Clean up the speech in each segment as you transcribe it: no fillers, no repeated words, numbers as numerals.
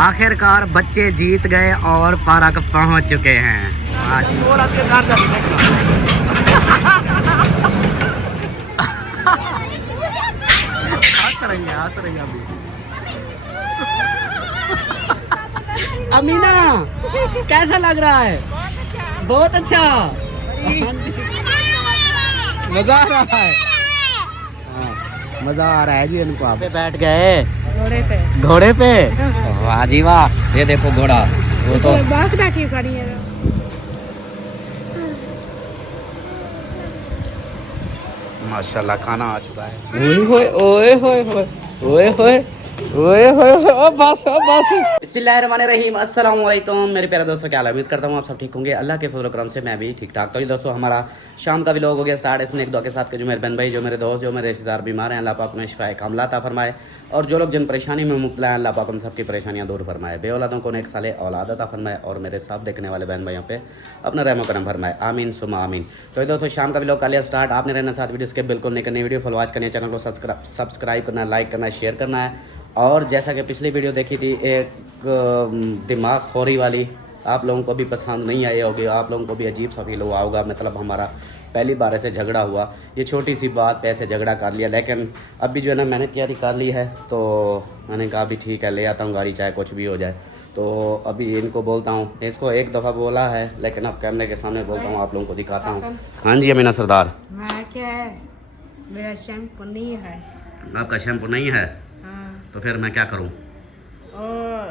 आखिरकार बच्चे जीत गए और पार्क पहुंच चुके हैं। हंस रही है अभी। अमीना कैसा लग रहा है? बहुत अच्छा। मजा आ रहा है। मजा आ रहा है जी इनको। आप बैठ गए घोड़े पे। वाह जी वाह। ये देखो घोड़ा, वो तो माशाल्लाह खाना आ चुका है। ओए होए ओए होए ओ बस बिस्मिल्लाहिर्रहमानिर्रहीम। अस्सलाम वालेकुम मेरे प्यारे दोस्तों, क्या हाल है? उम्मीद करता हूँ आप सब ठीक होंगे। अल्लाह के फजल करम से मैं भी ठीक ठाक। तो ये दोस्तों हमारा शाम का व्लॉग हो गया स्टार्ट। इसने एक दो के साथ के जो मेरे बहन भाई, जो मेरे दोस्त, जो मेरे रिश्तेदार बीमार हैं, अल्लाह पाक उन्हें शिफाए कामला अता फरमाए। और जो लोग जिन परेशानी में मुब्तला हैं, अल्लाह पाक उन सबकी परेशानियाँ दूर फरमाए। बे औलादों को नेक साले औलाद अता फरमाए और मेरे साथ देखने वाले बहन भाइयों पे अपना रहम करम फरमाए। आमीन सुमा आमीन। तो ये दोस्तों शाम का व्लॉग का लिया स्टार्ट। आपने रहना साथ वीडियो स्किप बिल्कुल नहीं करनी, वीडियो फॉलो वॉच करनी है, चैनल को सब्सक्राइब करना है, लाइक करना है, शेयर करना है। और जैसा कि पिछली वीडियो देखी थी, एक दिमाग खोरी वाली, आप लोगों को भी पसंद नहीं आई होगी, आप लोगों को भी अजीब सा फील हुआ होगा। मतलब हमारा पहली बार ऐसे झगड़ा हुआ, ये छोटी सी बात पे ऐसे झगड़ा कर लिया। लेकिन अभी जो है ना, मैंने तैयारी कर ली है, तो मैंने कहा अभी ठीक है, ले आता हूँ गाड़ी, चाहे कुछ भी हो जाए। तो अभी इनको बोलता हूँ, इसको एक दफ़ा बोला है, लेकिन अब कैमरे के सामने बोलता हूँ, आप लोगों को दिखाता हूँ। हाँ जी अमीना सरदार। क्या है, मेरा शैम्पू नहीं है। आपका शैम्पू नहीं है? तो फिर मैं क्या करूं? और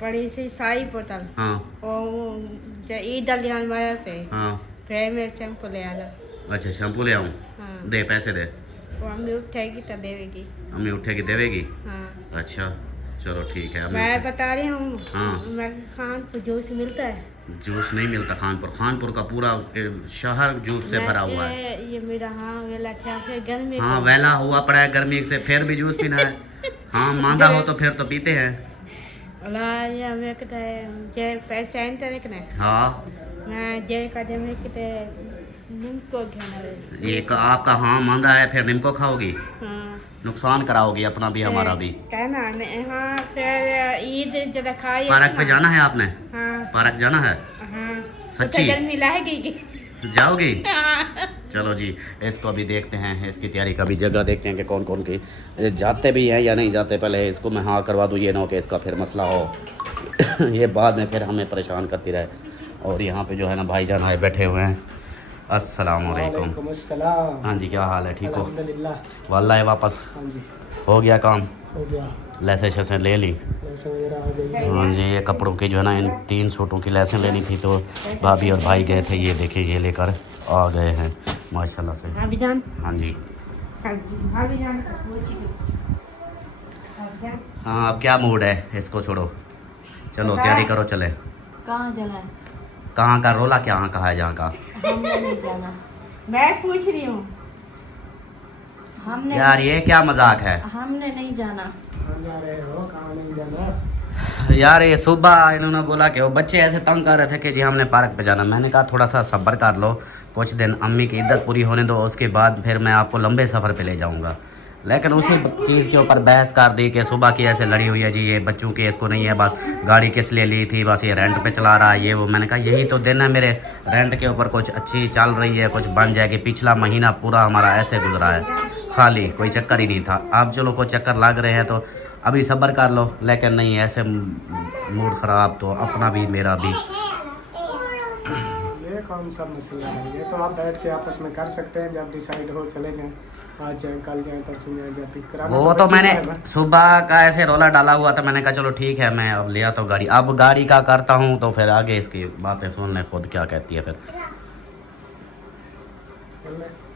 बड़ी सी शाही बोतल। हाँ। और ईद अलियान वाला थे। हाँ। फिर मैं शैम्पू ले आना। अच्छा शैम्पू ले आऊं? हाँ। दे पैसे दे। वो अम्मी उठेगी तो देवेगी। अम्मी उठेगी देवेगी? हाँ। अच्छा चलो ठीक है। मैं बता रही हूँ। हाँ। मैं खानपुर जूस मिलता है। जूस नहीं मिलता खानपुर? खानपुर का पूरा शहर जूस से भरा हुआ है। ये मेरा हाँ वेला था, फिर गर्मी। हाँ वेला हुआ पड़ा है गर्मी से, फिर भी जूस पीना है। हाँ मांदा हो तो फिर तो पीते हैं। ये मैं कहता है जे पैसे आइन तो रखना है। हाँ मैं जे का जे में कहते निम्को घेना है। ये आपका हाँ मांदा है, फिर निम्को खाओगी? हाँ। नुकसान कराओगी अपना भी हमारा भी। कहना हाँ, फिर ईद जरा खाई। पार्क पे जाना है आपने? हाँ। पार्क जाना है? हाँ। सच्ची? गर्मी लाएगी? जाओगी? हाँ। चलो जी इसको अभी देखते हैं, इसकी तैयारी का भी जगह देखते हैं कि कौन कौन की जाते भी हैं या नहीं जाते। पहले इसको मैं हाँ करवा दूँ, ये ना हो कि इसका फिर मसला हो ये बाद में फिर हमें परेशान करती रहे। और यहाँ पे जो है ना भाईजान आए बैठे हुए हैं। अस्सलाम वालेकुम। हाँ जी क्या हाल है? ठीक हो? वाल्लाह वापस हो गया काम? हो गया। लैसें शैसें ले ली? हाँ जी ये कपड़ों की जो है ना, इन 3 सूटों की लैसें लेनी थी, तो भाभी और भाई गए थे, ये देखिए ये लेकर आ गए हैं माशाल्लाह से। हाँ जी। हाँ अब क्या मूड है? इसको छोड़ो, चलो तैयारी करो, चले। कहाँ जाना है? कहाँ का रोला क्या कहा है जहाँ का? हमने नहीं जाना। मैं पूछ रही हूँ। हमने यार ये क्या मजाक है? हमने नहीं जाना। कहाँ जा रहे हो? कहाँ नहीं जाना? यार ये सुबह इन्होंने बोला कि वो बच्चे ऐसे तंग कर रहे थे कि जी हमने पार्क पे जाना। मैंने कहा थोड़ा सा सब्र कर लो, कुछ दिन अम्मी की इद्दत पूरी होने दो, उसके बाद फिर मैं आपको लंबे सफ़र पे ले जाऊंगा। लेकिन उसी चीज़ के ऊपर बहस कर दी कि सुबह की ऐसे लड़ी हुई है जी, ये बच्चों की इसको नहीं है, बस गाड़ी किस लिए ली थी, बस ये रेंट पे चला रहा है, ये वो। मैंने कहा यही तो दिन है मेरे, रेंट के ऊपर कुछ अच्छी चल रही है, कुछ बन जाएगी। पिछला महीना पूरा हमारा ऐसे गुजरा है, खाली कोई चक्कर ही नहीं था। अब चलो कोई चक्कर लग रहे हैं तो अभी सब्र कर लो, लेकिन नहीं ऐसे मूड ख़राब तो अपना भी मेरा भी। ये कौन सा मसला है? ये तो आप बैठ के आपस में कर सकते हैं, जब डिसाइड हो चले जाएं, आज जाएं, कल जाएं, परसों जाएं, जब पिक कराना। वो तो मैंने सुबह का ऐसे रोला डाला हुआ था, मैंने कहा चलो ठीक है मैं अब ले आता हूँ गाड़ी। अब गाड़ी का करता हूँ तो फिर आगे इसकी बातें सुन लें खुद क्या कहती है फिर।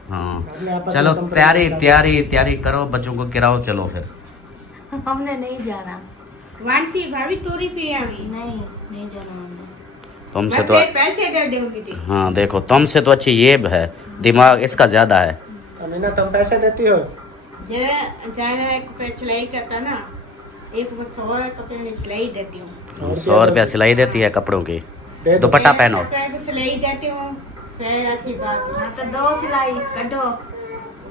हाँ चलो तैयारी करो, बच्चों को गिराओ, चलो फिर। हमने नहीं जाना। वांटी भाभी तोरी फिर आवी नहीं जाना हमने। तुमसे तो पैसे दे दूंगी। हाँ देखो तुमसे तो अच्छी ये है, दिमाग इसका ज़्यादा है। अमीना तुम पैसे देती हो? जे जाना एक रुपये सिलाई करता ना, 100 कपड़े की सिलाई देती हूँ। 100 रुपया सिलाई देती है कपड़ों की? दुपट्टा पहनो। सिलाई देती हूँ, फिर अच्छी बात। हाँ तो 2 सिलाई कटो,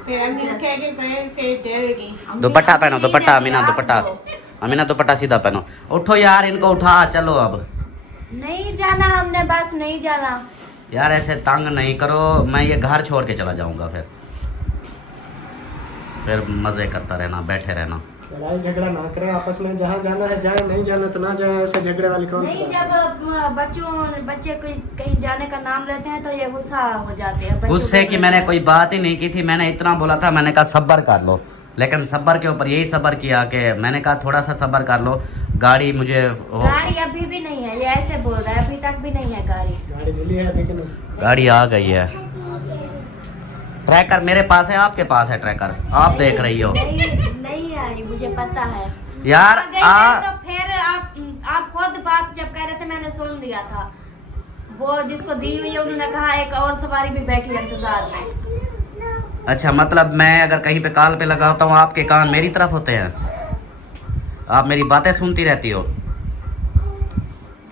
फिर अम्मी उठेगी फिर देगी। दुपट्टा पहनो, दुपट्टा अमीना दुपट्टा अमीना दुपट्टा सीधा पहनो। उठो यार, इनको उठा, चलो अब। नहीं जाना हमने, बस नहीं जाना। यार ऐसे तंग नहीं करो, मैं ये घर छोड़ के चला जाऊंगा फिर मज़े करता रहना, बैठे रहना। लड़ाई झगड़ा ना करें आपस में, जहाँ जाना है जाए, नहीं जाना तो ना जाए, ऐसे झगड़े वाली कौन सी नहीं, बात है? जब बच्चे कोई कहीं जाने का नाम लेते हैं तो ये गुस्सा हो जाते हैं। बच्चों गुस्से को की मैंने कोई बात ही नहीं की थी, मैंने इतना बोला था, मैंने कहा सब्र कर लो, लेकिन सब्र के ऊपर यही सब्र किया कि मैंने कहा थोड़ा सा सब्र कर लो। गाड़ी मुझे गाड़ी अभी भी नहीं है, ये ऐसे बोल रहा है, अभी तक भी नहीं है गाड़ी। गाड़ी मिली है अभी कि नहीं? गाड़ी आ गई है। ट्रैकर मेरे पास है, आपके पास है ट्रैकर, आप देख रही हो। नहीं आई, मुझे पता है यार आ गई है, तो फिर आप खुद बात जब कह रहे थे मैंने सुन लिया था। वो जिसको दी हुई है उन्होंने कहा एक और सवारी भी बैठी है इंतजार में। अच्छा, मतलब मैं अगर कहीं पे कॉल पे लगाता हूँ, आपके कान मेरी तरफ होते हैं, आप मेरी बातें सुनती रहती हो।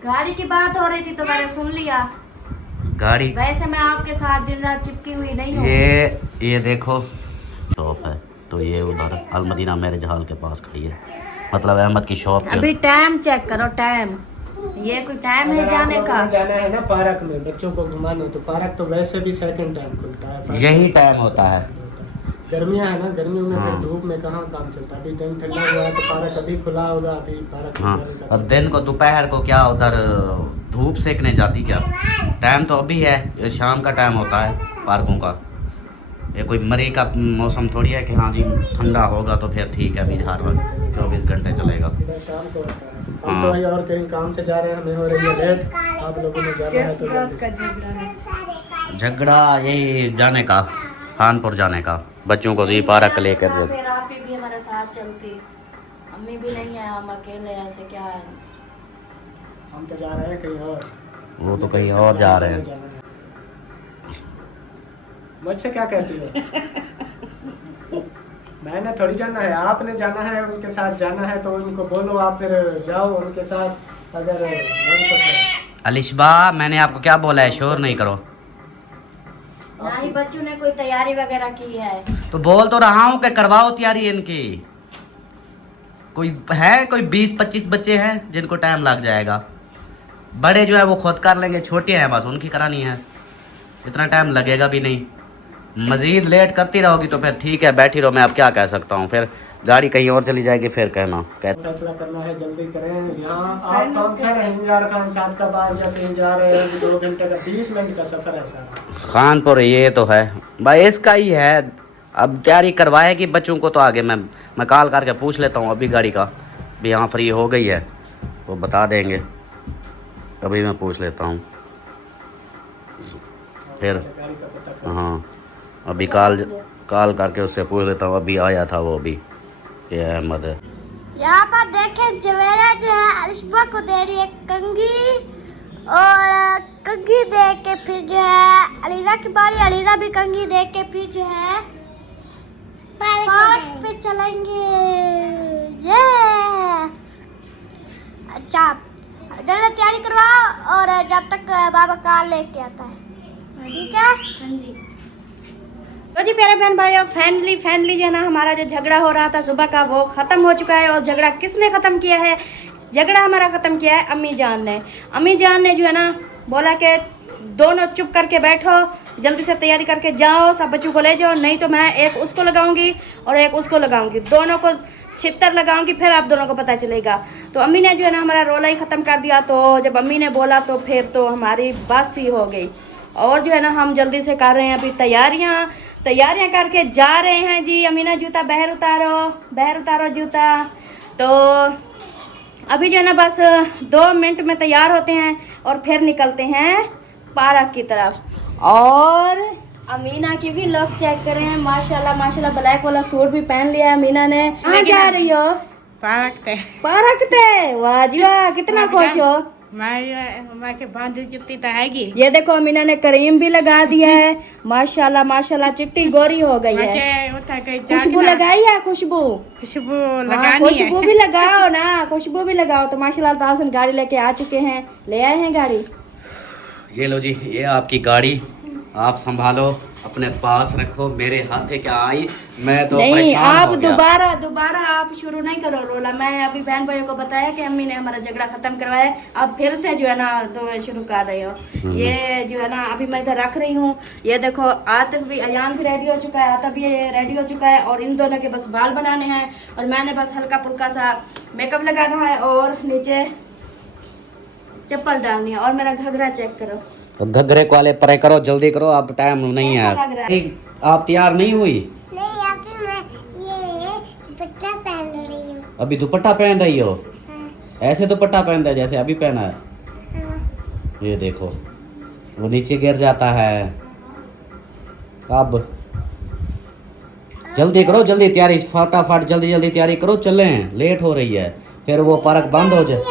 गाड़ी की बात हो रही थी तो मैंने सुन लिया। गाड़ी वैसे मैं आपके साथ दिन रात चिपकी हुई नहीं हूँ। ये देखो शॉप है, तो ये उधर अलमदीना मैरिज हॉल के पास खड़ी है, मतलब अहमद की शॉप अभी टाइम चेक करो, टाइम, ये कोई टाइम है अगर जाने आप का? लोगों ने जाना है ना पार्क में बच्चों को घुमाने, तो पार्क तो वैसे भी सेकंड टाइम खुलता है, first यही time टाइम होता है। गर्मियाँ है ना, गर्मियों में हाँ। फिर धूप में कहाँ काम चलता है। अभी टाइम ठंडा हुआ है तो पार्क अभी खुला होगा, अभी पार्क में हाँ, जाने का अब दिन को दोपहर को क्या उधर धूप सेकने जाती क्या? टाइम तो अभी है, ये शाम का टाइम होता है पार्कों का। ये कोई मरे का मौसम थोड़ी है कि हाँ जी ठंडा होगा तो फिर ठीक है, अभी हर वक्त 24 घंटे चलेगा। सीधा शाम को होता है। हम हाँ। तो भाई और कहीं काम से जा रहे हैं, हमें हो रही है लेट, आप लोगों ने जाना है तो किस बात जल्दी का से। झगड़ा है? झगड़ा यही जाने का, खानपुर जाने का, बच्चों को जी पार्क लेकर हाँ, फिर आप ही भी हमारे साथ चलती, अम्मी भी नहीं है, हम अकेले ऐसे क्या है। हम तो जा रहे हैं कहीं और, वो तो कहीं और जा रहे हैं। जाना है। मुझसे क्या कहती हो? मैंने थोड़ी जाना है, आपने जाना है, उनके साथ जाना है तो उनको बोलो, आप फिर जाओ उनके साथ। अगर नहीं तो फिर अलिशबा, मैंने आपको क्या बोला है, शोर नहीं करो। ना ही बच्चों ने कोई तैयारी वगैरह की है। तो बोल तो रहा हूँ कि करवाओ तैयारी इनकी। कोई 20-25 बच्चे हैं जिनको टाइम लग जाएगा, बड़े जो है वो खुद कर लेंगे, छोटे हैं बस उनकी करानी है, इतना टाइम लगेगा भी नहीं। मज़ीद लेट करती रहोगी तो फिर ठीक है, बैठी रहो, मैं अब क्या कह सकता हूँ, फिर गाड़ी कहीं और चली जाएगी फिर कहना फैसला करना है, जल्दी करें। यहाँ आप कौन सा रहेंगे यार, खान साहब का बाज या कहीं जा रहे हैं, 2 घंटे का 20 मिनट का सफर है सारा। खानपुर ये तो है भाई, इसका ही है। अब तैयारी करवाएगी बच्चों को तो आगे मैं कॉल करके पूछ लेता हूँ अभी गाड़ी का भी, हाँ फ्री हो गई है वो बता देंगे, अभी मैं पूछ लेता हूँ फिर। गाड़ी का पता कर। हाँ, अभी कॉल करके उससे पूछ लेता हूँ, अभी आया था वो भी, ये अहमद है। यहाँ पर देखें जवेरा जो है अलिशबा को दे रही है कंघी, और कंघी दे के फिर जो है अलीरा की बारी, अलीरा भी कंघी दे के फिर जो है पार्क पे चलेंगे। ये अच्छा, जल्दी तैयारी करवाओ और जब तक बाबा कार लेके आता है, ठीक है? हाँ जी। तो जी प्यारे बहन भाइयों, फाइनली जो है ना हमारा जो झगड़ा हो रहा था सुबह का वो ख़त्म हो चुका है। और झगड़ा किसने ख़त्म किया है? झगड़ा हमारा ख़त्म किया है अम्मी जान ने। अम्मी जान ने जो है ना बोला कि दोनों चुप करके बैठो, जल्दी से तैयारी करके जाओ, सब बच्चों को ले जाओ, नहीं तो मैं एक उसको लगाऊंगी और एक उसको लगाऊंगी, दोनों को छितर लगाऊंगी, फिर आप दोनों को पता चलेगा। तो अम्मी ने जो है ना हमारा रोला ही ख़त्म कर दिया। तो जब अम्मी ने बोला तो फिर तो हमारी बस ही हो गई। और जो है ना हम जल्दी से कर रहे हैं अभी तैयारियां करके जा रहे हैं जी। अमीना जूता बाहर उतारो जूता। तो अभी जो है ना बस 2 मिनट में तैयार होते हैं और फिर निकलते हैं पार्क की तरफ। और अमीना की भी लुक चेक करें, माशाल्लाह ब्लैक वाला सूट भी पहन लिया है अमीना ने। कहाँ जा रही हो? पार्क ते। वाह जी वाह, कितना खुश हो? मैं के बांधू जुत्ती तो हैगी। ये देखो अमीना ने क्रीम भी लगा दिया है, माशाल्लाह चिट्टी गोरी हो गई है। खुशबू लगाई है? खुशबू लगानी है। खुशबू भी लगाओ ना, खुशबू भी लगाओ। तो माशाल्लाह तासन गाड़ी लेके आ चुके हैं, ले आए हैं गाड़ी। ये लो जी, ये आपकी गाड़ी, आप संभालो। अपने पास रखो, मेरे हाथ क्या आई, मैं तो नहीं, परेशान आप हो गया। दोबारा आप शुरू नहीं करो रोला। मैंने अभी बहन भाइयों को बताया कि अम्मी ने हमारा झगड़ा खत्म करवाया है, अब फिर से जो है ना तो शुरू कर रही हो। ये जो है ना अभी मैं इधर रख रही हूँ। ये देखो आतिफ भी, अयान भी रेडी हो चुका है, आता भी रेडी हो चुका है, और इन दोनों के बस बाल बनाने हैं और मैंने बस हल्का फुल्का सा मेकअप लगाना है और नीचे चप्पल डालनी है। और मेरा घघरा चेक करो, तो घघरे को वाले परे करो, जल्दी करो, अब टाइम नहीं कैसा है। लग रहा है? आप तैयार नहीं हुई? नहीं, अभी मैं ये दुपट्टा पहन रही हूँ। अभी दुपट्टा पहन रही हो? हाँ, ऐसे दुपट्टा पहनता है जैसे अभी पहना है? हाँ। ये देखो वो नीचे गिर जाता है। अब जल्दी करो, जल्दी तैयारी, फटाफट जल्दी जल्दी तैयारी करो, चलें, लेट हो रही है, फिर वो पार्क बंद हो जाए।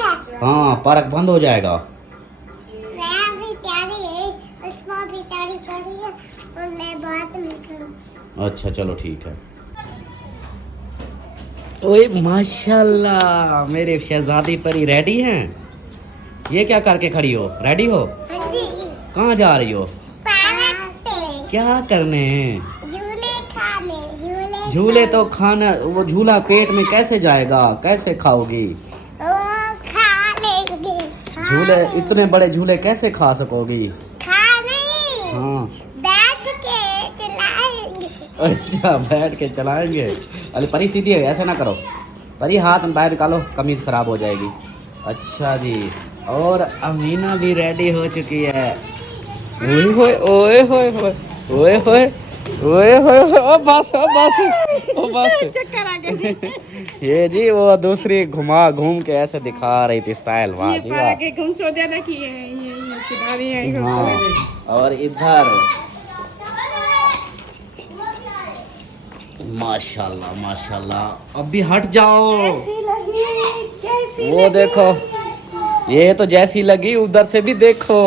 हाँ, पार्क बंद हो जाएगा। मैं अभी तैयारी है, उसको भी तैयारी कर रही है और मैं बाद में करूँ। अच्छा चलो ठीक है। ओए माशाल्लाह, मेरे शहजादी परी रेडी हैं। ये क्या करके खड़ी हो? रेडी हो? हाँ जी, कहाँ जा रही हो? पार्क पे क्या करने? झूले खाने, झूले तो खाना, वो झूला पेट में कैसे जाएगा, कैसे खाओगी? वो खा लेंगे। झूले, इतने बड़े झूले कैसे खा सकोगी? खा नहीं, हाँ, बैठ के चलाएंगे। अच्छा बैठ के चलाएंगे। अरे परी सीधी है, ऐसे ना करो परी, हाथ में बाहर निकालो, कमीज खराब हो जाएगी। अच्छा जी, और अमीना भी रेडी हो चुकी है। ओए होए ओए होए होए ओए होए ओए होए, ओ बस ओ बस ओ बस। चक्कर आ गए। ये जी वो दूसरी घुमा घूम के ऐसे दिखा रही थी स्टाइल, वाह ये जी पारा वाह। के घूम सो जाना कि ये किनारे हैं, घूम सो हाँ, जाना। और इधर माशाल्लाह माशाल्लाह, अब भी हट जाओ। कैसी लगी? कैसी वो देखो, ये तो जैसी लगी उधर से भी देखो।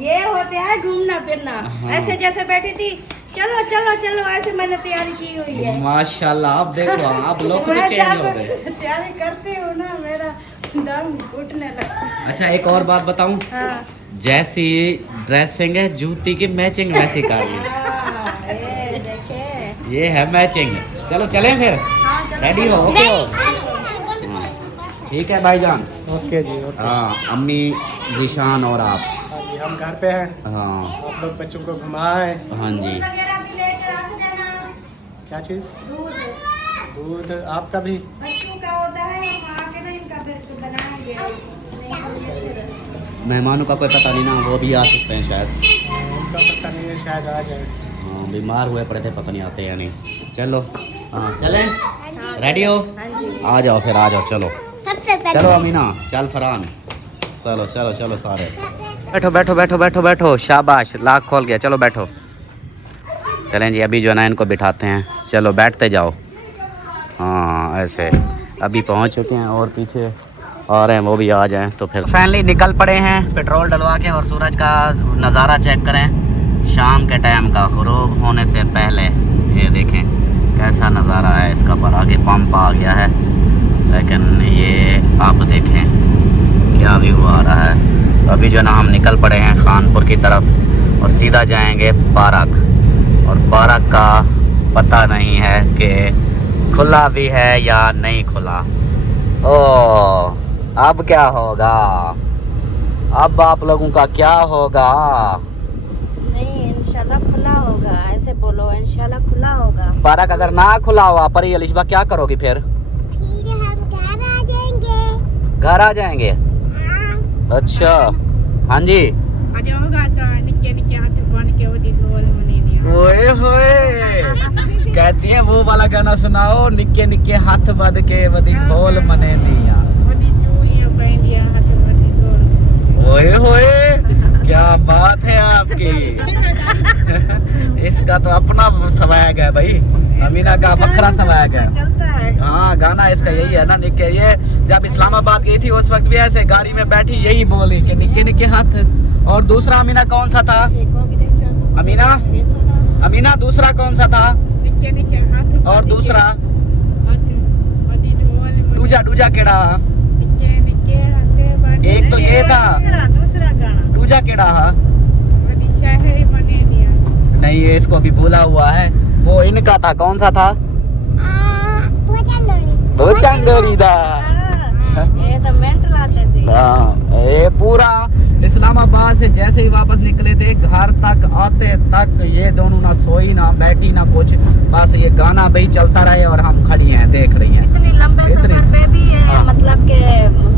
ये होते हैं घूमना फिरना। हाँ। ऐसे जैसे बैठी थी, चलो चलो चलो, ऐसे मैंने तैयारी की हुई है। माशाल्लाह, अब देखो आप लोग तो मैं चेंज हो जब गए। तैयारी करती हूँ ना, मेरा दम घुटने लगता। अच्छा एक और बात बताऊं, हाँ, जैसी ड्रेसिंग है जूती की मैचिंग वैसी कर ली। ये देखे। ये है मैचिंग। चलो चलें फिर, हाँ, चलो, रेडी हो? ओके हो? हाँ, ठीक है भाईजान। ओके जी, ओके। हाँ, अम्मी, जीशान और आप। हाँ जी, हम घर पे हैं। हाँ आप लोग बच्चों को घुमाएं। हाँ जी। वगैरह भी लेकर रख देना। क्या चीज़? दूध दूध आपका भी? बच्चों का होता है, हम आके ना इनका फिर बनाएंगे। मेहमानों का कोई पता नहीं ना, वो भी आ सकते हैं शायद। उनका पता नहीं है, शायद आ जाए। हाँ, बीमार हुए पड़े थे, पता नहीं आते या नहीं। चलो हाँ चलें, रेडी हो? हाँ जी। आ जाओ फिर, आ जाओ, चलो सबसे पहले चलो अमीना, चल फरहान, चलो चलो चलो सारे बैठो बैठो बैठो बैठो बैठो, शाबाश, लाख खोल गया, चलो बैठो। चलें जी, अभी जो है ना इनको बिठाते हैं, चलो बैठते जाओ। हाँ ऐसे, अभी पहुंच चुके हैं और पीछे आ रहे हैं, वो भी आ जाएं तो फिर फाइनली निकल पड़े हैं पेट्रोल डलवा के। और सूरज का नज़ारा चेक करें शाम के टाइम का, गुरूब होने से पहले। ये देखें कैसा नज़ारा है इसका, पर आगे पंप आ गया है, लेकिन ये आप देखें क्या व्यू आ रहा है। तो अभी जो ना हम निकल पड़े हैं खानपुर की तरफ और सीधा जाएंगे पार्क। और पार्क का पता नहीं है कि खुला भी है या नहीं खुला। ओ अब क्या होगा, अब आप लोगों का क्या होगा? नहीं, इंशाल्लाह खुला होगा, ऐसे बोलो, इंशाल्लाह खुला होगा। पार्क अगर ना खुला हुआ परी अलिशबा क्या करोगी फिर? हम घर आ जाएंगे। घर आ जाएंगे? हाँ। अच्छा हाँ जी। आ जाओगा सा निक्के निक्के हाथ बन के वडी ढोल मने दिया। ओए होए, कहती है वो वाला गाना सुनाओ, निक्के निक्के हाथ बद के वदी ढोल मने दिया। वडी चूड़ियां पहन दिया, हाथ वडी ढोल। ओए होए, क्या बात है आपकी। इसका तो अपना स्वैग है भाई, अमीना का बखरा स्वैग है। चलता है। हाँ गाना इसका यही है ना, निक्के। ये जब इस्लामाबाद गई थी उस वक्त भी ऐसे गाड़ी में बैठी यही बोली कि निक्के निक्के हाथ। और दूसरा अमीना कौन सा था? अमीना, अमीना दूसरा कौन सा था? निक्के निक्के हाथ। और दूसरा हाथ वडी ढोल। दूजा दूजा केड़ा? निक्के निक्के हाथ बन। एक तो ये था। दूसरा गाना। दूजा केड़ा हा? वडी शायरी बने दिया। नहीं ये इसको अभी भूला हुआ है। वो इनका था, कौन सा था? वो चंदोरी था। ये तो मेंटल आते थे। हाँ, ये पूरा इस्लामाबाद से जैसे ही वापस निकले थे घर तक आते तक ये दोनों ना सोई ना बैठी ना कुछ, बस ये गाना भी चलता रहे और हम खड़ी हैं देख रही हैं। इतनी लंबे सफर पे भी ये हाँ। मतलब के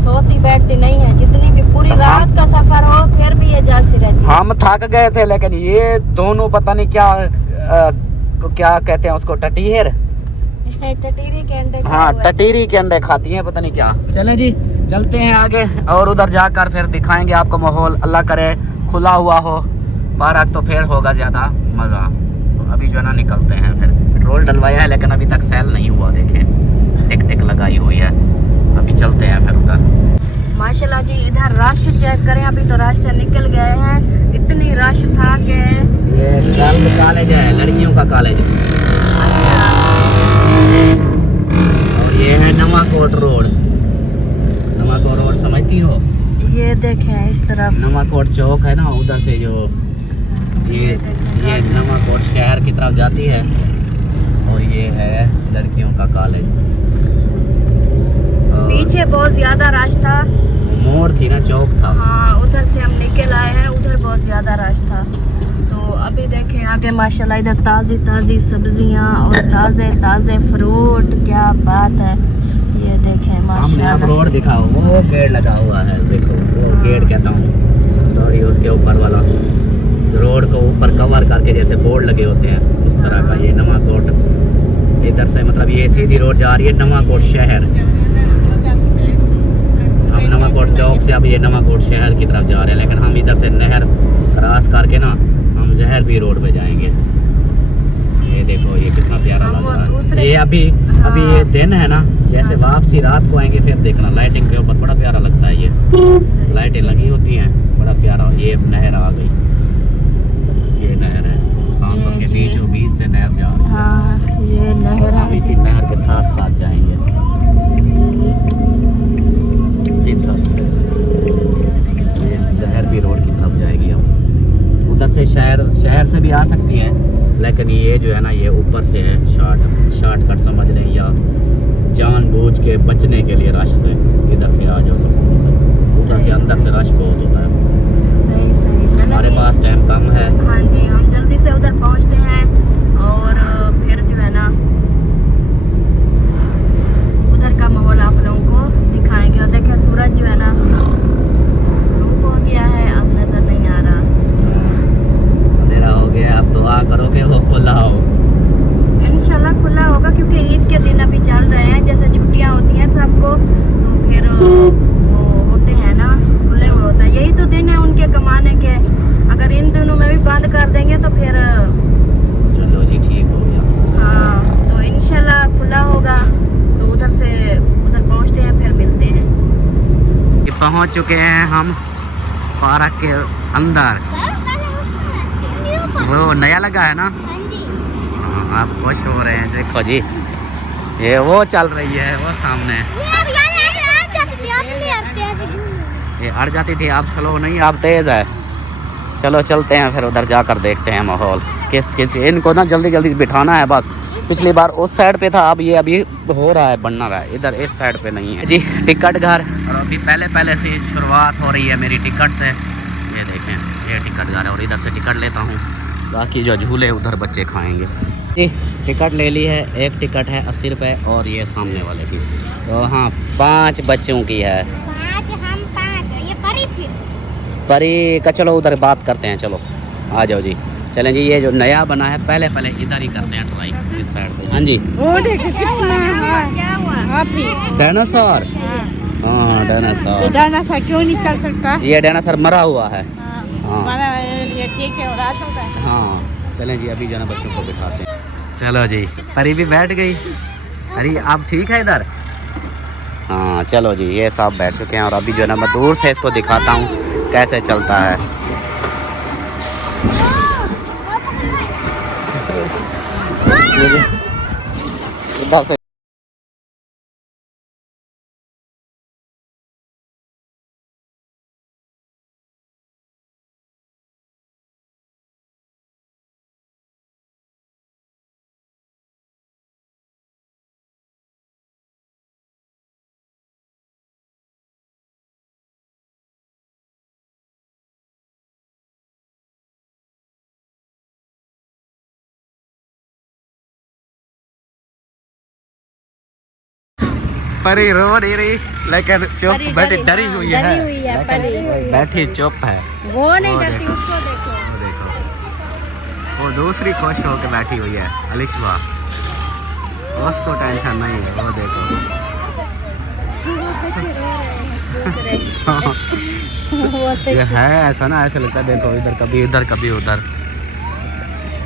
सोती बैठती नहीं है, जितनी भी पूरी रात का सफर हो फिर भी ये जागती रहती है। हम थक गए थे लेकिन ये दोनों पता नहीं क्या क्या कहते हैं उसको, टटीर। टटीरी के अंडे खाए हाँ हुए। टटीरी के अंडे खाती हैं, पता नहीं क्या। चले जी चलते हैं आगे और उधर जाकर फिर दिखाएंगे आपको माहौल। अल्लाह करे खुला हुआ हो पार्क तो फिर होगा ज़्यादा मज़ा। तो अभी जो है ना निकलते हैं, फिर पेट्रोल डलवाया है लेकिन अभी तक सेल नहीं हुआ, देखें टिक टिक लगाई हुई है। अभी चलते हैं फिर उधर। माशाल्लाह जी इधर रश चेक करें, अभी तो रश से निकल गए हैं। इतनी रश था कि ये गर्ल्स कॉलेज है, लड़कियों का कॉलेज। और ये है नवाकोट रोड। नवाकोट रोड समझती हो? ये देखें इस तरफ नवाकोट चौक है ना, उधर से जो ये नवाकोट शहर की तरफ जाती है और ये है लड़कियों का कॉलेज। पीछे बहुत ज्यादा रश था। मोड़ थी ना, चौक था। हाँ उधर से हम निकल आए हैं, उधर बहुत ज्यादा रश था। तो अभी देखें आगे माशाल्लाह इधर ताज़ी ताज़ी सब्जियां और ताज़े ताज़े फ्रूट, क्या बात है। ये देखें सामने आप माशाल्लाह। रोड दिखाओ, वो पेड़ लगा हुआ है, देखो वो गेट कहता हूँ, सॉरी उसके ऊपर वाला रोड को ऊपर कवर करके जैसे बोर्ड लगे होते हैं उस तरह का। ये नवाकोट इधर से मतलब ये सीधी रोड जा रही है नवाकोट शहर। हम नवाकोट चौक से अब ये नवाकोट शहर की तरफ जा रहे हैं, लेकिन हम इधर से नहर क्रॉस करके ना हम जहर भी रोड पे जाएंगे। ये देखो ये कितना प्यारा लग रहा है। ये अभी ये दिन है ना, जैसे वापसी रात को आएंगे फिर देखना लाइटिंग के ऊपर बड़ा प्यारा लगता है। ये लाइटें लगी होती हैं, बड़ा प्यारा। ये नहर आ गई, ये नहर है खानपुर के बीचों बीच से नहर जा रही है। हाँ ये नहर हम है। इसी नहर के साथ साथ जाएंगे इधर से। ये जहरवी रोड की तरफ जाएगी हम। उधर से शहर से भी आ सकती है, लेकिन ये जो है ना ये ऊपर से है, शॉर्टकट समझ लें या जानबूझ के बचने के लिए रश से इधर से आ जाओ सुकून से। उधर से अंदर से रश बहुत होता है। सही सही। चलो हमारे जी। पास टाइम कम है। हाँ जी हम जल्दी से उधर पहुंचते हैं और फिर जो है ना उधर का माहौल आप लोगों को दिखाएंगे। और देखिए सूरज जो है ना धूप हो गया है, अब नजर नहीं आ रहा। अंधेरा हो गया, अब दुआ करो कि वो खुला हो। इंशाल्लाह खुला होगा क्योंकि ईद के दिन अभी चल रहे हैं, जैसे छुट्टियां होती हैं सबको तो फिर वो होते हैं ना, खुले हुए होता है। यही तो दिन है उनके कमाने के। अगर इन दिनों में भी बंद कर देंगे तो फिर चलो जी ठीक हो गया। हाँ तो इंशाल्लाह खुला होगा। तो उधर पहुंचते हैं फिर मिलते हैं। ये पहुंच चुके हैं हम पार्क के अंदर। वो नया लगा है ना, हाँ, आप खुश हो रहे हैं। देखो जी ये वो चल रही है वो सामने, ये अड़ जाती थी, अब स्लो नहीं अब तेज है। चलो चलते हैं फिर उधर जाकर देखते हैं माहौल किस इनको ना जल्दी जल्दी बिठाना है बस। पिछली बार उस साइड पे था, अब ये अभी हो रहा है बनना रहा है, इधर इस साइड पे नहीं है जी। टिकट घर और अभी पहले से शुरुआत हो रही है मेरी टिकट से। ये देखें ये टिकट घर है और इधर से टिकट लेता हूँ, बाकी जो झूले उधर बच्चे खाएंगे जी। टिकट ले ली है, एक टिकट है 80 रुपये और ये सामने वाले की तो हाँ 5 बच्चों की है। परी का चलो उधर बात करते हैं, चलो आ जाओ जी। चलें जी, ये जो नया बना है पहले इधर ही करते हैं ट्राई, इस साइड पे। हाँ जी वो देखो क्या हुआ हाथी। डायनासोर, हाँ डायनासोर। डायनासोर क्यों नहीं चल सकता? ये डायनासोर मरा हुआ है। हाँ ये ठीक है, रात होता है। हाँ चलें जी, अभी जो है ना बच्चों को बिठाते हैं। चलो जी परी भी बैठ गई। अरे आप ठीक है इधर? हाँ चलो जी ये सब बैठ चुके हैं और अभी जो है ना मैं दूर से इसको दिखाता हूँ कैसे चलता है। उधर से परी रो नहीं रही लेकिन चुप परी बैठी डरी हुई है। डरी हुई है लेकिन परी। बैठी चुप है। वो नहीं वो डरती, देखो। उसको देखो। वो देखो वो दूसरी खुश होकर बैठी हुई है अलिशबा, उसको टेंशन नहीं है। वो देखो वो सही ये है ऐसा ना, ऐसा लगता है देखो इधर कभी इधर कभी उधर।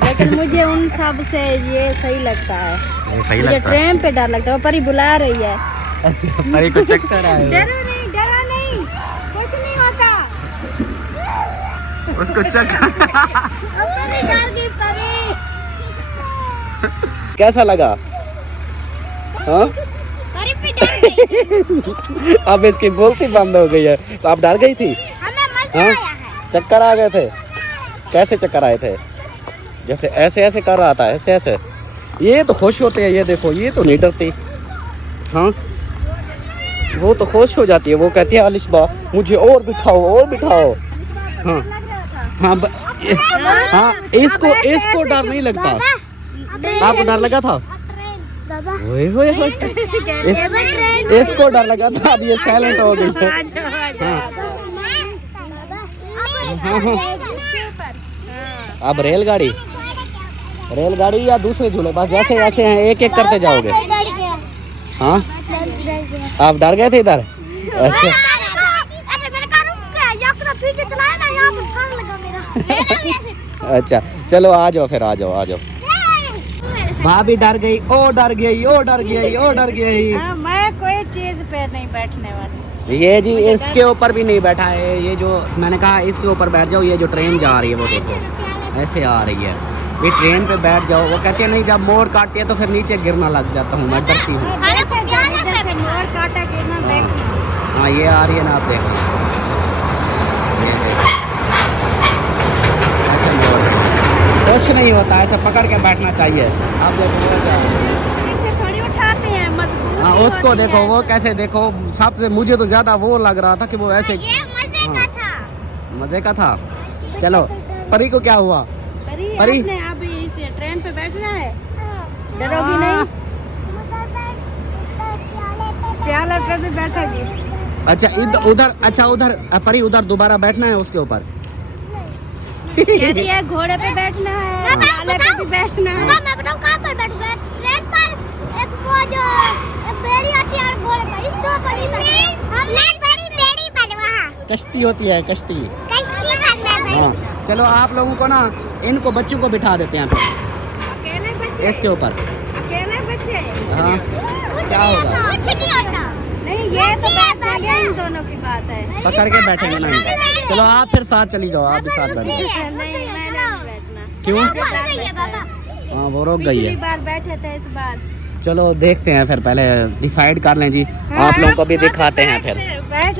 लेकिन मुझे उन सब से ये सही लगता है। ये सही मुझे लगता है। ट्रेन पे डर लगता है। वो परी बुला रही है। अच्छा परी को चक्कर आया डरा नहीं, कुछ नहीं होता। उसको चक्कर। परी डर गई, परी। कैसा लगा? हाँ परी पे डर गई। अब इसकी बोलती बंद हो गई है। तो आप डर गई थी? हमें मजा हाँ? आया है। चक्कर आ गए थे? कैसे चक्कर आए थे? जैसे ऐसे ऐसे कर रहा था, ऐसे ऐसे। ये तो खुश होते हैं, ये देखो ये तो नहीं डरती। हाँ वो तो खुश हो जाती है, वो कहती है अलिशबा मुझे और बिठाओ और बिठाओ। हाँ हाँ हाँ इसको डर नहीं लगता। आपको डर लगा था? बाबा ओए होए होए। इसको डर लगा था, अब ये साइलेंट हो गई है। हाँ हाँ अब रेलगाड़ी या दूसरे झूले, बस जैसे जैसे हैं एक एक करते जाओगे। हाँ आप डर गए थे इधर? अच्छा अच्छा चलो आ जाओ फिर, आ जाओ। भाभी डर गई, ओ डर गई, ओ डर गई, ओ डर गई। हाँ, मैं कोई चीज पे नहीं बैठने वाली। ये जी इसके ऊपर भी नहीं बैठा है। ये जो मैंने कहा इसके ऊपर बैठ जाओ, ये जो ट्रेन जा रही है वो देखो ऐसे आ रही है। ये ट्रेन पे बैठ जाओ। वो कहती है नहीं, जब मोड़ काटती है तो फिर नीचे गिरना लग जाता हूँ, मैं डरती हूँ। इधर से मोड़ काटा गिरना देखना। हाँ ये आ रही है ना, आप देखो ये देखो ऐसे मोड़ कुछ नहीं होता, ऐसे पकड़ के बैठना चाहिए। आप देखो इसे थोड़ी उठाते हैं, मजबूत। हाँ उसको देखो, वो कैसे देखो। सबसे मुझे तो ज्यादा वो लग रहा था कि वो ऐसे मजे का था। चलो परी को क्या हुआ? परी आपने अब इस ट्रेन पे बैठना है, डरोगी नहीं? प्याले पे भी बैठोगी? अच्छा उधर, अच्छा उधर परी उधर दोबारा बैठना है उसके ऊपर। कहती है घोड़े पे बैठना है, प्याले पे भी बैठना है। मैं बताऊं कहाँ पर बैठूंगा? ट्रेन पर एक वो जो एक बेड़ी आती है और घोड़े पर, इस दो पर ही बैठूंगा। हम बड़ी बेड़ी पर वहाँ कश्ती होती है, कश्ती। कश्ती करना है। हाँ चलो आप लोगों को ना, इनको बच्चों को बिठा देते हैं फिर अकेले बच्चे? इसके ऊपर। अकेले बच्चे? हाँ क्या होगा? कुछ नहीं होता। नहीं, ये तो बैठ जाएंगे, इन दोनों की बात है। पकड़ के बैठेंगे ना इनको। चलो आप फिर साथ चली जाओ, आप भी साथ बैठो। नहीं, मैं नहीं बैठना। क्यों? बाबा हाँ वो रोक गई पिछली है। बार बैठे थे, इस बार चलो देखते हैं फिर, पहले डिसाइड कर लें जी। आप लोगों को भी दिखाते हैं फिर। बैठ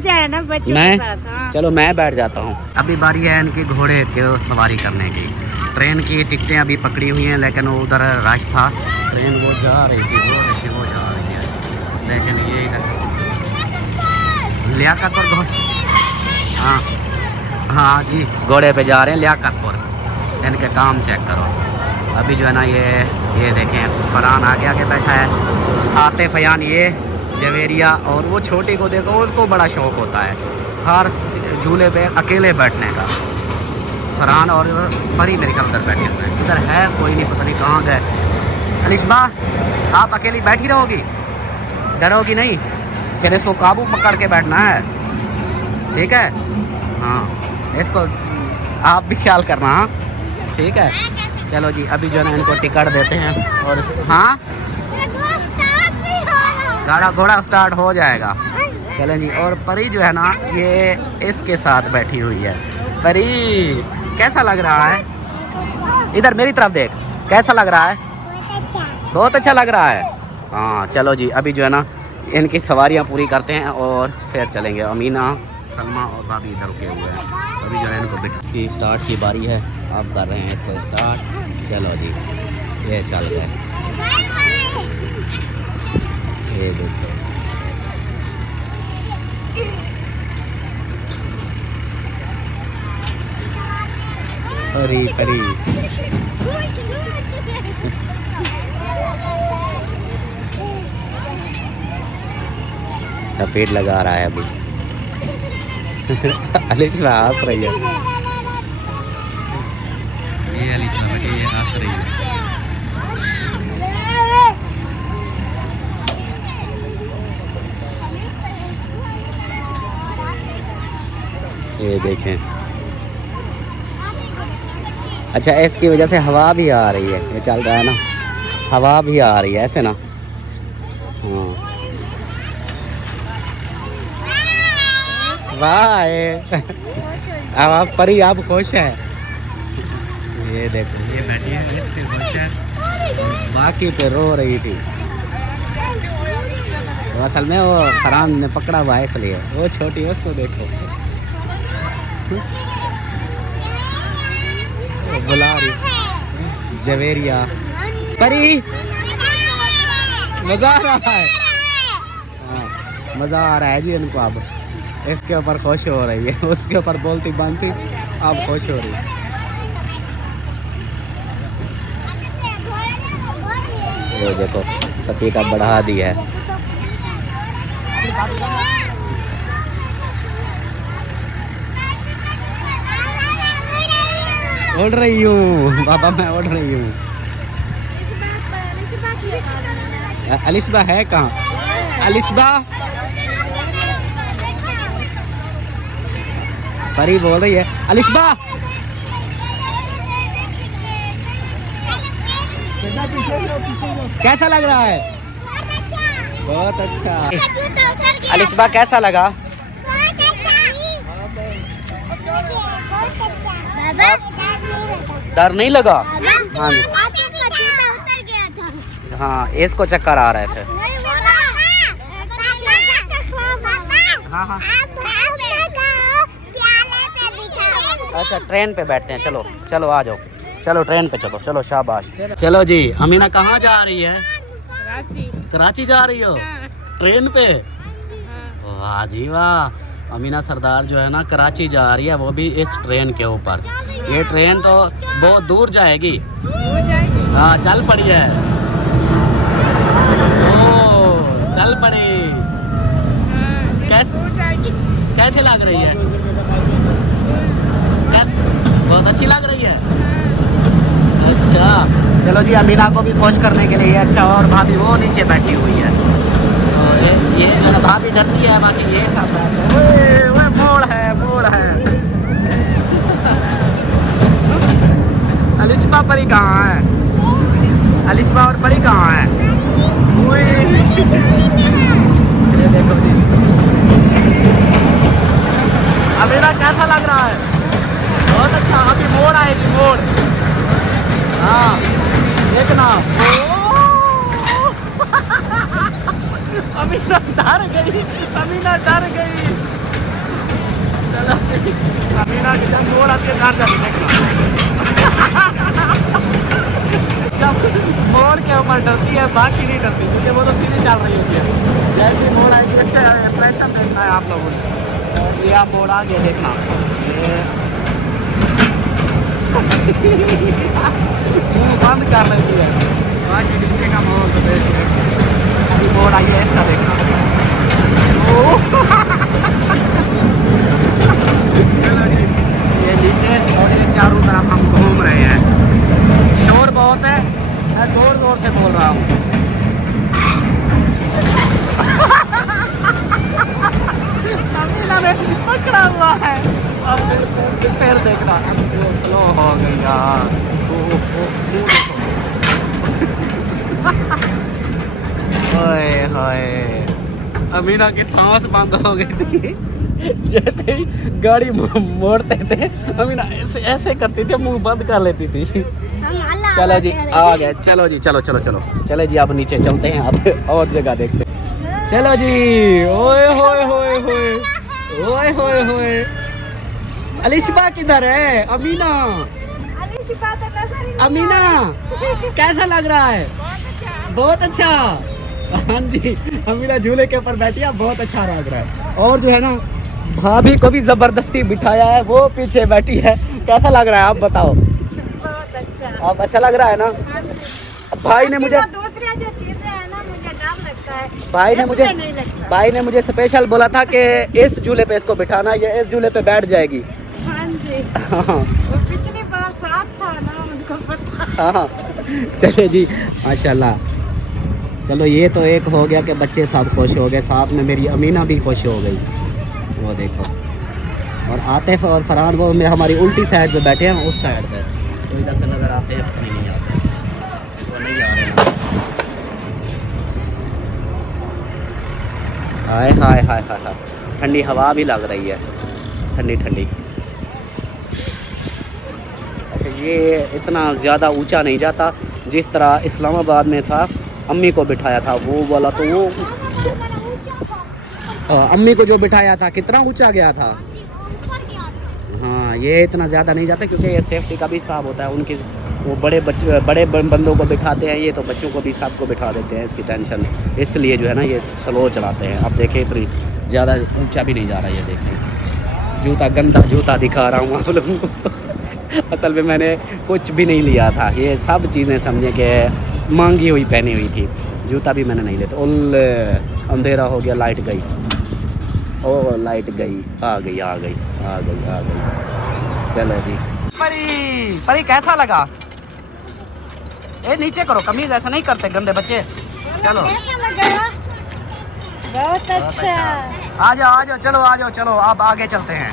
जाए ना बच्चों मैं के साथ। हाँ। चलो मैं बैठ जाता हूँ। अभी बारी है इनकी घोड़े की सवारी करने की। ट्रेन की टिकटें अभी पकड़ी हुई हैं, लेकिन वो उधर रश था। ट्रेन वो जा रही थी, वो देखिए वो जा रही है, लेकिन ये इधर लियाकतपुर हाँ हाँ जी घोड़े पे जा रहे हैं लियाकतपुर। इनके काम चेक करो। अभी जो है ना ये देखें, फरहान आगे आगे बैठा है, आतिफ फयान ये जवेरिया, और वो छोटी को देखो, उसको बड़ा शौक होता है हर झूले पे अकेले बैठने का। फरहान और परी मेरे ख्याल उधर बैठे हुए हैं। इधर है कोई नहीं, पता नहीं कहाँ गए। अलिशबा आप अकेली बैठी रहोगी, डरोगी नहीं? फिर इसको काबू पकड़ के बैठना है, ठीक है? हाँ इसको आप भी ख्याल करना। हाँ ठीक है चलो जी। अभी जो है ना इनको टिकट देते हैं और हाँ गाड़ा घोड़ा स्टार्ट हो जाएगा। चलें जी। और परी जो है ना ये इसके साथ बैठी हुई है। परी कैसा लग रहा है? इधर मेरी तरफ देख, कैसा लग रहा है? बहुत अच्छा लग रहा है। हाँ चलो जी। अभी जो है ना इनकी सवारियाँ पूरी करते हैं और फिर चलेंगे। अमीना, सलमा और भाभी इधर रुके हुए हैं। अभी जो है इनको की स्टार्ट की बारी है, आप कर रहे हैं इसको स्टार्ट। चलो जी ये चल गए, ये देखो। परी परी पेड़ लगा रहा है अभी। अलिशा हंस रही है, ये अलिशा बेटी ये हंस रही है। ये देखें, अच्छा इसकी वजह से हवा भी आ रही है, ये चल रहा है ना, हवा भी आ रही है ऐसे ना। हाँ वाह अब आप परी आप खुश है। ये देखो ये बैठी है इतनी खुश है, बाकी पे रो रही थी। तो असल में वो फरहान ने पकड़ा हुआ है इसलिए, वो छोटी है उसको देखो बुला रही जवेरिया। परी मजा आ रहा है, हाँ मजा आ रहा है जी इनको। अब इसके ऊपर खुश हो रही है, उसके ऊपर बोलती बांधती अब खुश हो रही है। ये देखो पपीता बढ़ा दिया है। उड़ रही हूँ बाबा, मैं उड़ रही हूँ। अलिशा है कहाँ? अलिशा परी बोल रही है अलिशा। कैसा लग रहा है? बहुत अच्छा। अलिशा कैसा लगा? डर नहीं लगा? हाँ हाँ इसको चक्कर आ रहे थे। हाँ हाँ अच्छा ट्रेन पे बैठते हैं, चलो चलो आ जाओ, चलो ट्रेन पे चलो, चलो शाबाश। चलो जी अमीना कहाँ जा रही है? कराची जा रही हो ट्रेन पे? वाह जी वाह, अमीना सरदार जो है ना कराची जा रही है, वो भी इस ट्रेन के ऊपर। ये ट्रेन तो बहुत दूर जाएगी। हाँ चल पड़ी है, ओ चल पड़ी। कैसे लग रही है? बहुत अच्छी लग रही है। अच्छा चलो जी अमीना को भी खुश करने के लिए। अच्छा और भाभी वो नीचे बैठी हुई है, तो ये भाभी डरती है, बाकी ये सब वो मोड़ है, मोड़ है। अलिशा परी कहाँ है? अलिशा और परी कहाँ है? ये देखो जी अमीना कैसा लग रहा है? बहुत अच्छा। अभी मोड़ आएगी, मोड़। हाँ देखना। अमीना डर गई, अमीना डर गई। चलो अमीना की जब मोड़ आती है डर जाती, देखना। जब मोड़ के ऊपर डरती है बाकी नहीं डरती, क्योंकि वो तो सीधी चल रही होती है। जैसे मोड़ आएगी इसका इंप्रेशन देखना है आप लोगों ने। ये आप मोड़ आगे देखना, मुँह बंद कर लेती है, बाकी नीचे का माहौल तो देख। अभी मोड़ आई है इसका देखना। चलो जी ये नीचे और ये चारों तरफ हम घूम रहे हैं। शोर बहुत है, मैं जोर जोर से बोल रहा हूँ। अमीना ने पकड़ा हुआ है, अब फिर देखना लो हो गई यार। ओए होए अमीना की सांस बंद हो गई थी। जैसे ही गाड़ी मोड़ते थे अमीना ऐसे ऐसे करती थी, मुंह बंद कर लेती थी। चलो जी आ गए, चलो जी चलो चलो चलो चले जी अब नीचे चलते हैं, अब और जगह देखते हैं। चलो जी ओए होए होए होए ओए होए होए। अलिशा किधर है? अमीना, अमीना कैसा लग रहा है? बहुत अच्छा। हाँ जी अमीना झूले के ऊपर बैठी है, बहुत अच्छा लग रहा है। और जो है ना भाभी को भी जबरदस्ती बिठाया है, वो पीछे बैठी है। कैसा लग रहा है आप बताओ? बहुत अच्छा। आप अच्छा लग रहा है ना? भाई ने मुझे दूसरी जो चीजें है ना मुझे डर लगता है, भाई ने मुझे नहीं लगता। भाई ने मुझे स्पेशल बोला था कि इस झूले पे इसको बिठाना, ये इस झूले पे बैठ जाएगी। हाँ जी, हाँ वो पिछली बार साथ था ना, उनको पता। हाँ चले जी माशाल्लाह। चलो ये तो एक हो गया कि बच्चे सब खुश हो गए, साथ में मेरी अमीना भी खुश हो गई। वो देखो, और आतिफ और फरहान वो में हमारी उल्टी साइड पे बैठे हैं, उस साइड पे, तो इधर से नज़र आते हैं, पता नहीं आते, वो नहीं आ रहे। हाय हाय हाय हाय हाय, ठंडी हवा भी लग रही है, ठंडी ठंडी। अच्छा ये इतना ज़्यादा ऊंचा नहीं जाता, जिस तरह इस्लामाबाद में था, अम्मी को बिठाया था वो वाला, तो वो अम्मी को जो बिठाया था कितना ऊंचा गया था। हाँ ये इतना ज़्यादा नहीं जाता क्योंकि ये सेफ्टी का भी हिसाब होता है उनकी, वो बड़े बंदों को बिठाते हैं, ये तो बच्चों को भी सबको बिठा देते हैं, इसकी टेंशन, इसलिए जो है ना ये स्लो चलाते हैं। अब देखें इतनी ज़्यादा ऊंचा भी नहीं जा रहा, ये देखें जूता, गंदा जूता दिखा रहा हूँ आप लोगों को। असल में मैंने कुछ भी नहीं लिया था, ये सब चीज़ें समझे कि मांगी हुई पहनी हुई थी, जूता भी मैंने नहीं लेता। उल अंधेरा हो गया, लाइट गई, ओ लाइट गई, आ गई आ गई आ गई आ गई। चलो जी परी, परी कैसा लगा? ए नीचे करो, कमीज ऐसा नहीं करते गंदे बच्चे। चलो बहुत अच्छा। आ जाओ चलो, आ जाओ चलो, आप आगे चलते हैं।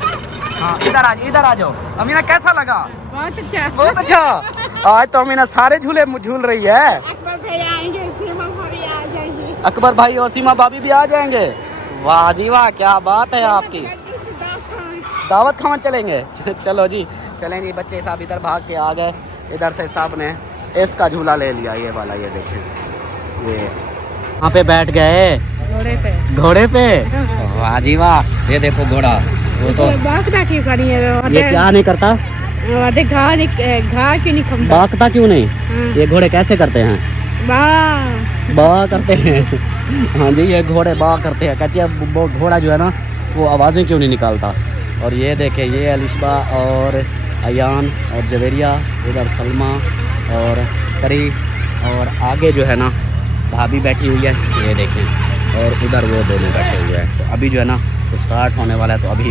हाँ इधर आ जाओ। अमीना कैसा लगा? बहुत अच्छा, बहुत अच्छा। आज तो अमीना सारे झूले झूल रही है। अकबर भाई आएंगे, सीमा भाभी आ जाएंगी, अकबर भाई और सीमा भाभी भी आ जाएंगे। वाह जी वाह, क्या बात है आपकी। दावत खान चलेंगे। चलो जी चलें जी। बच्चे साहब इधर भाग के आ गए, इधर से साहब ने इसका झूला ले लिया, ये वाला, ये देखें, ये वहाँ पे बैठ गए घोड़े पे। वाह जी वाह, ये देखो घोड़ा, वो तो ये क्या नहीं करता, घा क्यों नहीं खंबा, भागता क्यों नहीं? ये घोड़े कैसे करते हैं? बा करते हैं। हाँ जी ये घोड़े बा करते हैं। कहती है वो घोड़ा जो है ना वो आवाज़ें क्यों नहीं निकालता। और ये देखे, ये अलिशबा और अयान और जवेरिया, इधर सलमा और परी, और आगे जो है ना भाभी बैठी हुई है, ये देखें, और उधर वो दोनों बैठे हुए हैं। तो अभी जो है ना तो स्टार्ट होने वाला है। तो अभी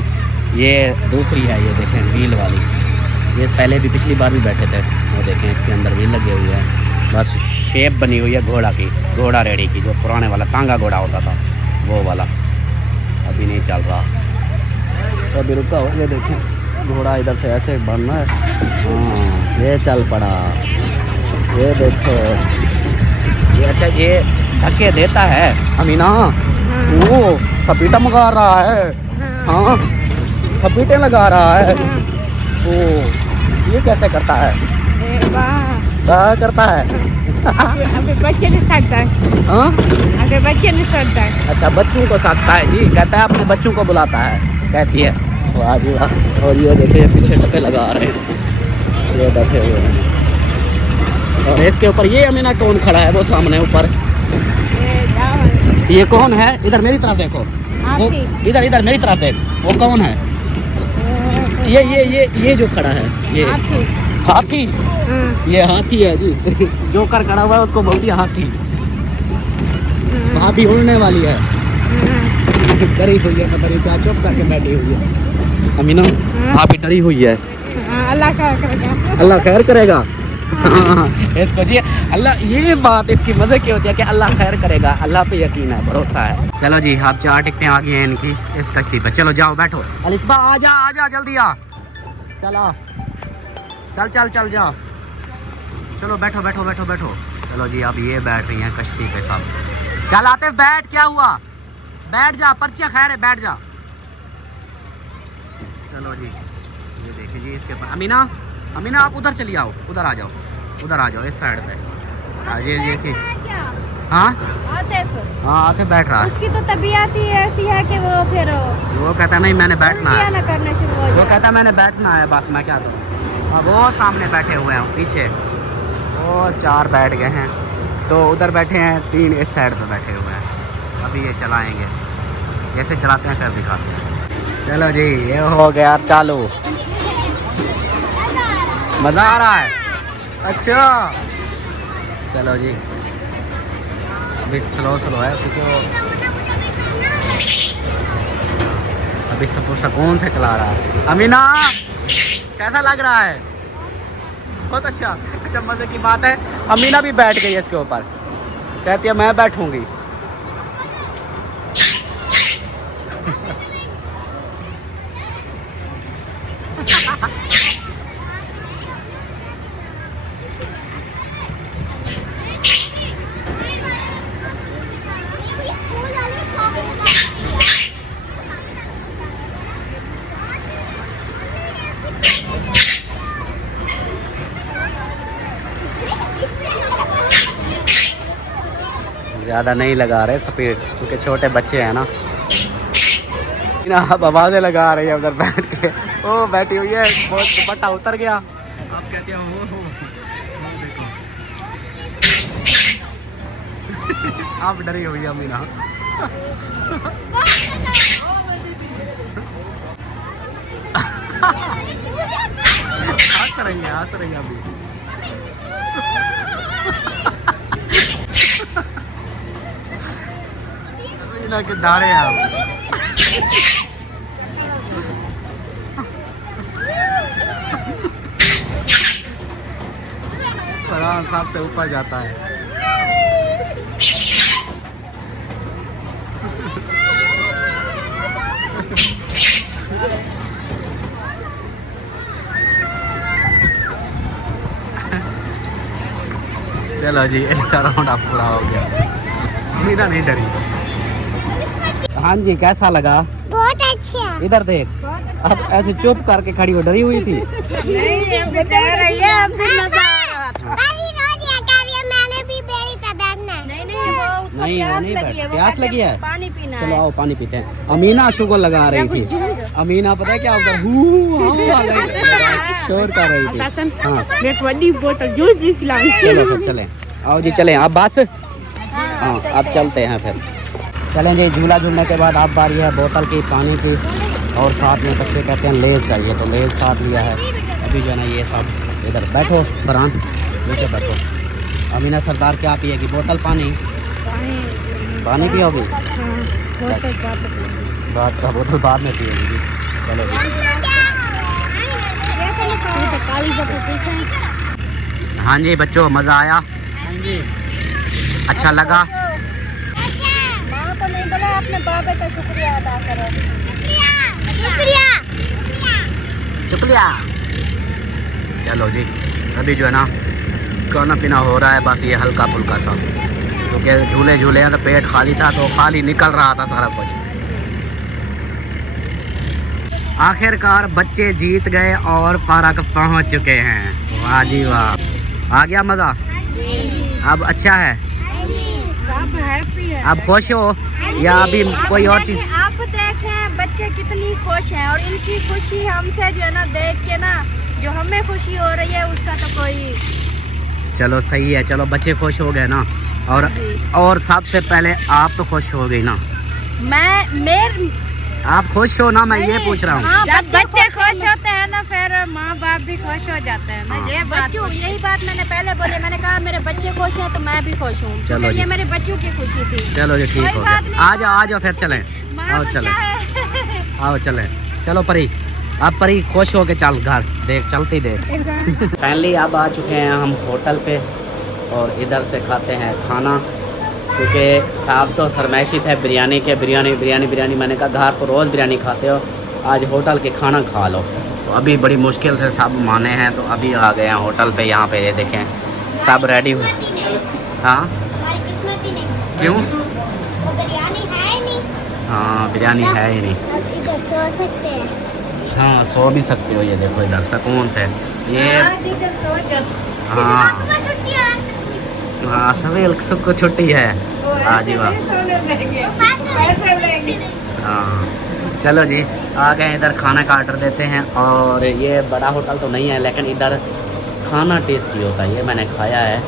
ये दूसरी है, ये देखें व्हील वाली, ये पहले भी पिछली बार भी बैठे थे, वो देखें इसके अंदर व्हील लगे हुए हैं, बस शेप बनी हुई है घोड़ा की, घोड़ा रेडी की, जो पुराने वाला तांगा घोड़ा होता था वो वाला अभी नहीं चल रहा। तो अभी रुका हो, ये देखें घोड़ा इधर से ऐसे बनना है। हाँ ये चल पड़ा, ये देखो, ये अच्छा ये धक्के देता है अमीना, वो सपीटा मंगा रहा है। हाँ सपीटे लगा रहा है। ओ ये कैसे करता है? क्या करता है? अभी बच्चे नहीं सकता है। हाँ अभी बच्चे नहीं सकता है। अच्छा बच्चों को साधता है जी, कहता है अपने बच्चों को बुलाता है, कहती है। वाह जी वाह। और ये देखिए पीछे टप्पे लगा रहे हैं, ये बैठे हुए हैं। और इसके ऊपर ये अमीना कौन खड़ा है वो सामने ऊपर, ये कौन है? इधर मेरी तरफ देखो, वो इधर मेरी तरफ देख, वो कौन है? ये जो खड़ा है, ये हाथी। ये हाथी है जी। जो कर खड़ा हुआ है उसको बोलती है हाथी। वहाँ भी उड़ने वाली है, डरी हुई है, पता नहीं क्या चुप करके बैठी हुई है अमीना। वहाँ भी डरी हुई है। अल्लाह खैर करेगा, अल्लाह खैर करेगा। हाँ इसको जी अल्लाह, ये बात इसकी मज़े की होती है कि अल्लाह खैर करेगा, अल्लाह पे यकीन है, भरोसा है। चलो जी आप 4 टिकटें आ गई हैं इनकी इस कश्ती पे। चलो जाओ बैठो। अलिशबा आ जा जल्दी आ, चला चल जाओ, चलो बैठो। चलो जी अब ये बैठ रही हैं कश्ती पे सब। चल आते बैठ, क्या हुआ? बैठ जा, पर्चियाँ खैर है, बैठ जा। चलो जी ये देखिए जी इसके पास अमीना आप उधर चली आओ, उधर आ जाओ इस साइड पे। ये देखिए, हाँ आते बैठ रहा है। उसकी तो तबीयत ही ऐसी है कि वो फिर वो कहता नहीं मैंने बैठना है, ना करना शुरू हो वो जाए। कहता मैंने बैठना है, बस मैं क्या करूँ। अब वो सामने बैठे हुए हैं पीछे, वो 4 बैठ गए हैं, तो उधर बैठे हैं 3 इस साइड पे बैठे हुए हैं। अभी ये चलाएंगे, जैसे चलाते हैं फिर दिखाते हैं। चलो जी ये हो गया चालू, मज़ा आ रहा है। अच्छा चलो जी अभी स्लो है क्योंकि वो अभी सुकून से चला रहा है। अमीना कैसा लग रहा है? बहुत अच्छा। अच्छा मजे की बात है अमीना भी बैठ गई है इसके ऊपर, कहती है मैं बैठूंगी। ज़्यादा नहीं लगा रहे स्पीड क्योंकि छोटे बच्चे हैं ना। अब आवाज़ें लगा रही है उधर बैठ के। ओ बैठी हुई है, बहुत दुपट्टा उतर गया। आप कहते हैं वो देखो। आप डरी हुई है अमीना। हंस रही है अभी। अमीना के दाड़े हैं आप। फरहान साहब से ऊपर जाता है। चलो जी इसका राउंड आप पूरा हो गया। मीना नहीं डरी। हाँ जी कैसा लगा? बहुत अच्छा। इधर देख, अब ऐसे चुप करके खड़ी हो, डरी हुई थी। मैंने भी बेड़ी पे बैठना है। नहीं प्यास लगी है। पानी पीना चलो आओ पानी पीते हैं। अमीना शुगर लगा रही थी। अमीना पता है क्या उधर शोर कर रही थी। हाँ एक बड़ी बोतल जूस भी पिलाएंगे। चलो फिर चलें। आओ जी चलें आप बस। हाँ अब चलते हैं फिर। चलें जी, झूला झूलने के बाद अब बारी है बोतल की, पानी की, और साथ में बच्चे कहते हैं लेज चाहिए तो लेज साथ लिया है। अभी जो है ना ये सब इधर बैठो, फरहान नीचे बैठो। अमीना सरदार क्या पिएगी? बोतल पानी पानी पियोगी? बात का बोतल बाद में पिएगी। चलो हाँ जी बच्चों मज़ा आया? अच्छा लगा? माँ को नहीं बोला अपने बाबे का शुक्रिया अदा करो। शुक्रिया। चलो जी अभी जो है ना खाना पीना हो रहा है, बस ये हल्का फुल्का सा, क्योंकि झूले झूले हैं तो पेट खाली था तो खाली निकल रहा था सारा कुछ। आखिरकार बच्चे जीत गए और पार्क पहुंच चुके हैं। वाह जी वाह, आ गया मज़ा? अब अच्छा है? सब हैप्पी है। अब खुश हो या अभी कोई और चीज़? आप देखें बच्चे कितनी खुश हैं और इनकी खुशी हमसे जो है ना देख के ना जो हमें खुशी हो रही है उसका तो कोई। चलो सही है, चलो बच्चे खुश हो गए ना, और सबसे पहले आप तो खुश हो गई ना? आप खुश हो ना? मैं ये पूछ रहा हूँ। हाँ, जब बच्चे खुश होते हैं ना फिर माँ बाप भी खुश हो जाते हैं ना। ये बच्चों यही बात मैंने पहले बोली, मैंने कहा मेरे बच्चे खुश हैं तो मैं भी खुश हूँ। चलो ये मेरे बच्चों की खुशी थी। चलो जी ठीक हो गया। आ जाओ फिर चलें। आओ चलें, आओ चलें। चलो परी, अब परी खुश हो के चल घर, देख चलती देख। फाइनली अब आ चुके हैं हम होटल पे और इधर से खाते हैं खाना, क्योंकि साहब तो फरमाइशी थे बिरयानी के, बिरयानी। मैंने कहा घर पर रोज़ बिरयानी खाते हो, आज होटल के खाना खा लो। तो अभी बड़ी मुश्किल से सब माने हैं, तो अभी आ गए हैं होटल पे। यहाँ पे ये देखें सब रेडी हुए। हाँ क्यों? हाँ बिरयानी है ही नहीं। हाँ सो भी सकते हो, ये देखो इधर सुकून से। ये हाँ हाँ सभी सबको छुट्टी है आज ही वाह। हाँ चलो जी आ गए, इधर खाना का ऑर्डर देते हैं। और ये बड़ा होटल तो नहीं है लेकिन इधर खाना टेस्टी होता है, ये मैंने खाया है।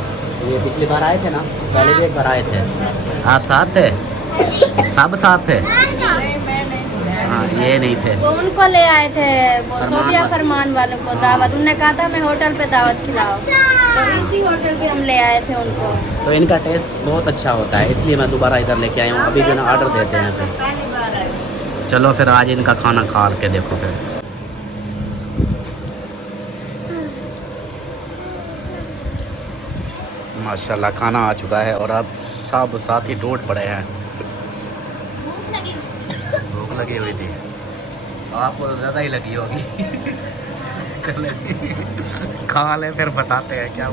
ये पिछली बार आए थे ना, पहले भी एक बार आए थे। आप साथ थे? सब साथ थे? हाँ ये नहीं थे तो उनको ले आए थे वो सोबिया फरमान वालों को दावत। उन्होंने कहा था मैं होटल पे दावत खिलाओ, तो इसी होटल पे हम ले आए थे उनको। तो इनका टेस्ट बहुत अच्छा होता है, इसलिए मैं दोबारा इधर लेके आया हूँ। अभी जो ना ऑर्डर देते हैं फिर। चलो फिर आज इनका खाना खा के देखो फिर। माशाल्लाह खाना आ चुका है और अब सब साथ ही टूट पड़े हैं। भूख लगी हुई थी, आपको तो ज़्यादा ही लगी होगी। चले खा ले फिर बताते हैं क्या।